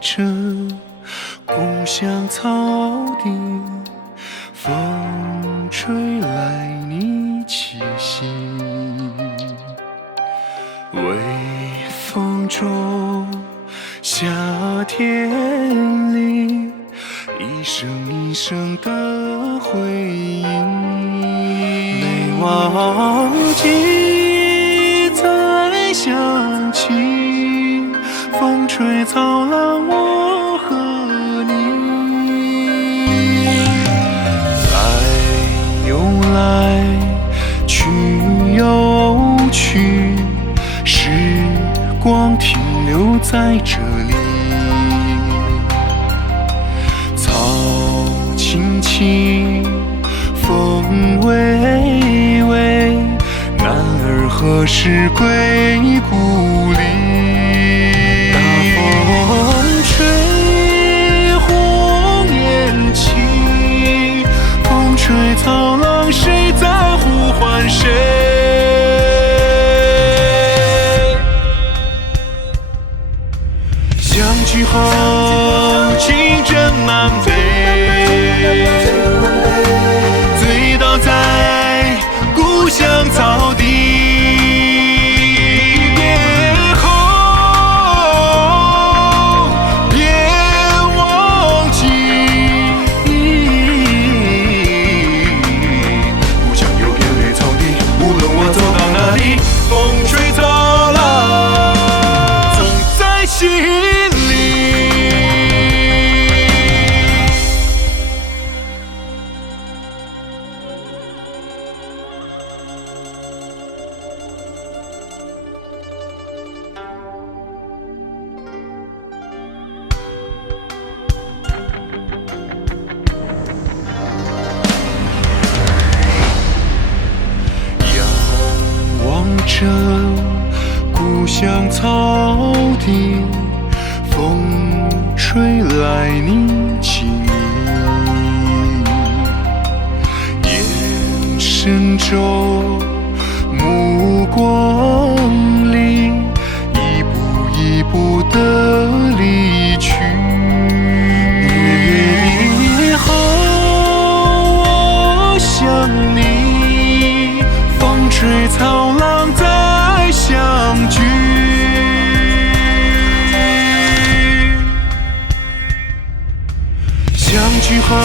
着故乡草地，风吹来你气息，微风中夏天里一声一声的回音，没忘记再想起，风吹草浪我和你，来又来，去又去，时光停留在这里，草青青，风微微，男儿何时归故里？大风吹红颜起，风吹草浪，谁在呼唤谁？相聚后情真难背，醉倒在故乡草地，别后别忘记，故乡有片绿草地，无论我走到哪里，风吹草浪总在心里。着故乡草地，风吹来你情意，眼神中目光里，一步一步的离去，月后我想你，风吹草浪再相聚，相聚后